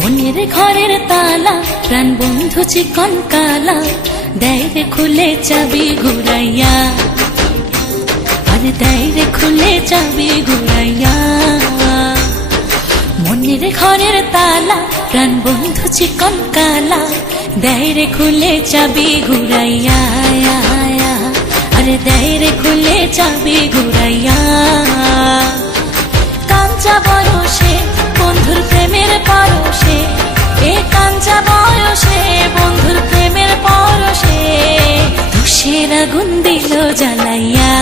মনের ঘরের তালা প্রাণ বন্ধু চিকন কালা দেয় রে খুলে চাবি ঘুরাইয়া, আরে দেয় রে খুলে চাবি ঘুরাইয়া। মনের ঘরের তালা প্রাণ বন্ধু চিকন কালা দেয় রে খুলে চাবি ঘুরাইয়া, আরে দেয় রে খুলে চাবি ঘুরাইয়া। কাঞ্চা বয়সে বন্ধুর প্রেমের পরশে, এ কাঞ্চা বয়সে বন্ধুর প্রেমের পরশে তুষের আগুন দিল জ্বালাইয়া,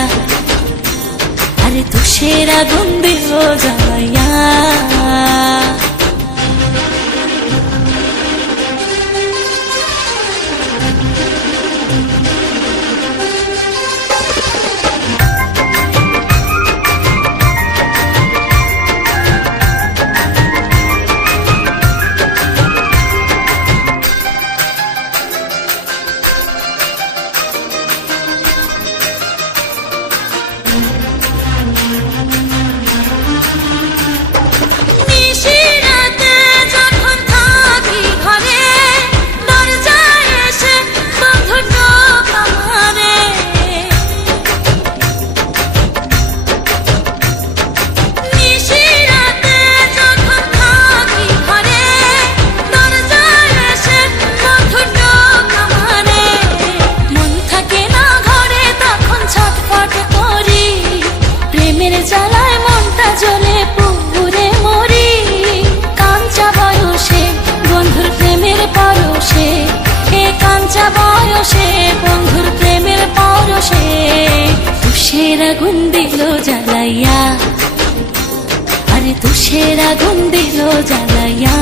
আরে তুষের আগুন দিল জ্বালাইয়া। বন্ধুর প্রেমের পরশে তুষের আগুন দিল জ্বালাইয়া, আরে তুষের আগুন দিল জ্বালাইয়া।